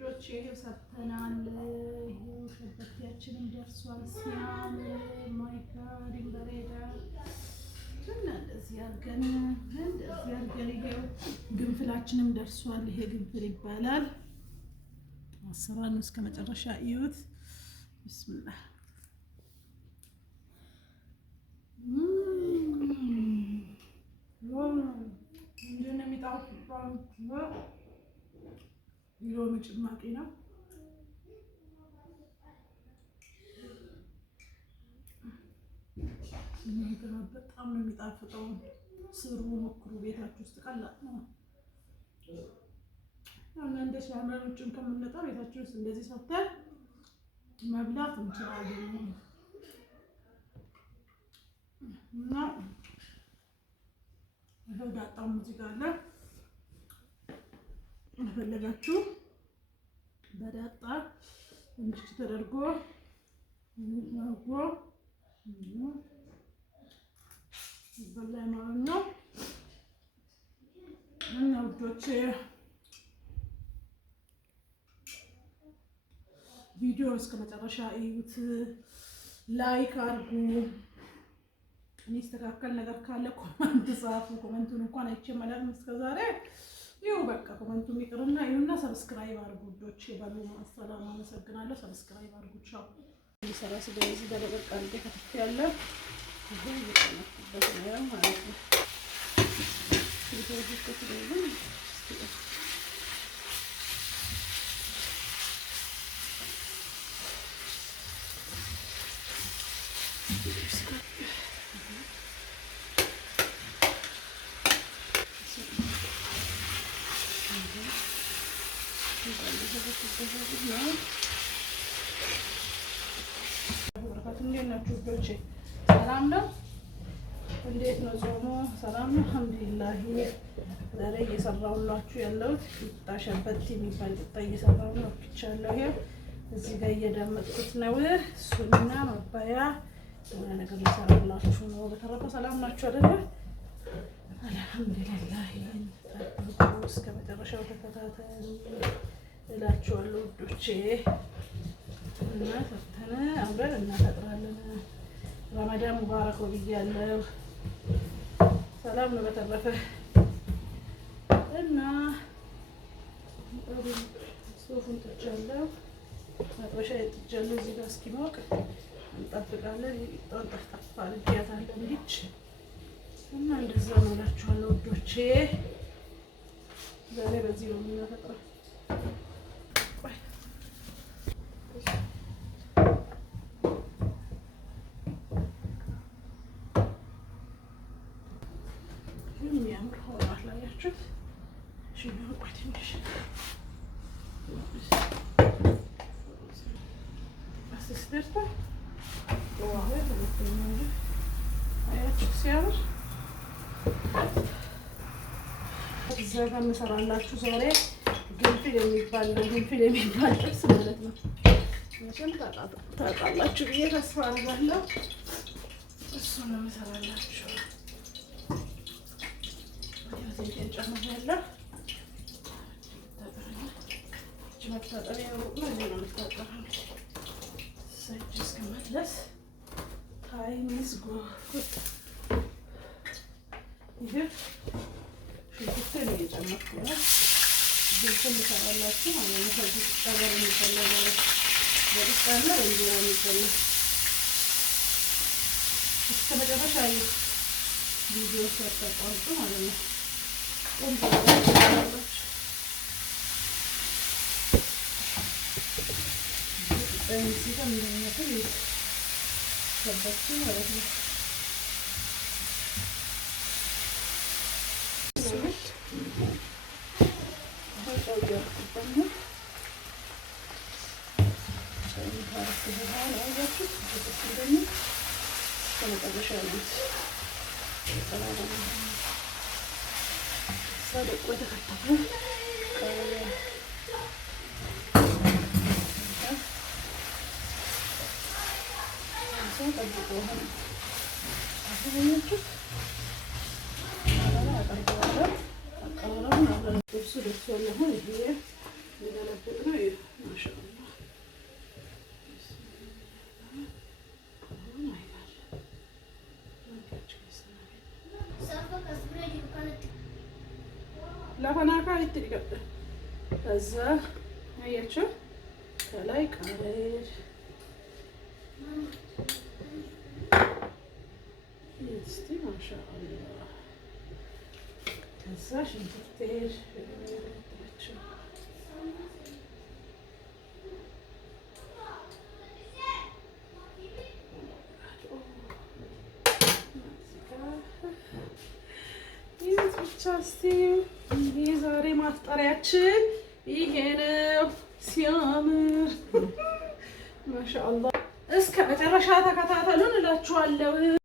ዶች ይሄው ሰርተናል። ይሄው ሸበቴያችንም ደርሷል። ሲያምር ማይ ጋድ በሬዳ እንደዚህ አድርገን ይሄው ግንፍላችንም ደርሷል። ይሄ ግንፍል ይባላል። አሰራሩን እስከ መጨረሻ እዩት። ቢስሚላህ እንደነ የሚጣፍጠው ሎሚ ጭማቂ ነው። በጣም ነው የሚጣፍጠው። ስሩ ሞክሩ፣ ቤታችሁ ውስጥ ቀላል ነው። እንደ ሻምራኖችን ከምንመጣ ቤታችን ውስጥ እንደዚህ ሰርተን መብላት እንችላለን እና ዳጣው ሙዚቃ አለ እንደፈለጋችሁ በዳጣ እንዲህ ተደርጎ ይበላል ማለት ነው። እና ውዶቼ ቪዲዮ እስከ መጨረሻ እዩት፣ ላይክ አድርጉ። የሚስተካከል ነገር ካለ ኮመንት ጻፉ። ኮመንቱን እንኳን አይቼ ማለት እስከዛሬ ይኸው በቃ ኮመንቱን ይቅርና ይሁንና ሰብስክራይብ አድርጉ ውዶቼ። በሉ ሰላም፣ አመሰግናለሁ። ሰብስክራይብ አድርጉ። ቻው። ይሰራ ስለዚህ በደረቅ አድርጌ ከተፍ ያለ ይሄ ይተነፍበት ነው ማለት ነው። ይሄ ከተደረገ እንዴት ናችሁ ውዶቼ? ሰላም ነው? እንዴት ነው ጾሙ? ሰላም ነው? አልሐምዱሊላህ። ዛሬ እየሰራሁላችሁ ያለሁት ቂጣ ሸበቴ የሚባል ቂጣ እየሰራሁ ነው። ብቻለሁ ይሄ እዚህ ጋር እየዳመጥኩት ነው። እሱና መባያ የሆነ ነገር እየሰራሁላችሁ ነው። በተረፈ ሰላም ናችሁ አይደለ? አልሐምዱሊላህ። ጠብቁ፣ እስከ መጨረሻው ተከታተሉ እላችኋለሁ ውዶቼ። እና ሰርተን አብረን እናፈጥራለን። ረመዳን ሙባረክ ብያለሁ። ሰላም ነው በተረፈ እና ሶፉን ጥጃለሁ፣ መጥበሻ ጥጃለሁ። እዚህ ጋር እስኪሞቅ እንጠብቃለን። ጠፍጠፍ አድርጊያታለሁ እንዲች እና እንደዛ ነው እላችኋለሁ ውዶቼ። ዛሬ በዚህ ነው የምናፈጥረው። የሚያምር ሆኗል። ላያችሁት ቆይ ትንሽ አስስደርታ አያችሁት ሲያምር። እዛ ጋር እንሰራላችሁ ዛሬ ግንፍል የሚባል ጥብስ ማለት ነው። መቼም ታውቃላችሁ ብዬ ተስፋ አደርጋለሁ። እሱ ነው የምሰራላችሁ። ጨምሬያለሁ። መታጠቢያ ነው የምታጠበው። እጅ እስከመለስ ታይም ኢዝ ጉድ። ይሄ ሽንኩርት ነው እየጨመርኩ ነው። ግንፍል ልሰራላችሁ ማለት ነው። ከዚህ ጠበር የሚበላው ማለት በጥስጣና በእንጀራ የሚበላው እስከ መጨረሻ ቪዲዮ ሲያቋርጡ ማለት ነው። እዚህ ጋር እንደሚመስል ሸበቴ ማለት ነው። ልብሱ ደርሷል። አሁን ይሄ የገለበጥነው ራይት ይቀጥል። ከዛ አያችሁ ከላይ ቃሪያ እስቲ ማሻአላህ። ከዛ ሽንኩርት ይሄ ዛሬ ማፍጠሪያችን ይሄ ነው። ሲያምር ማሻአላህ። እስከ መጨረሻ ተከታተሉን እላችኋለሁ።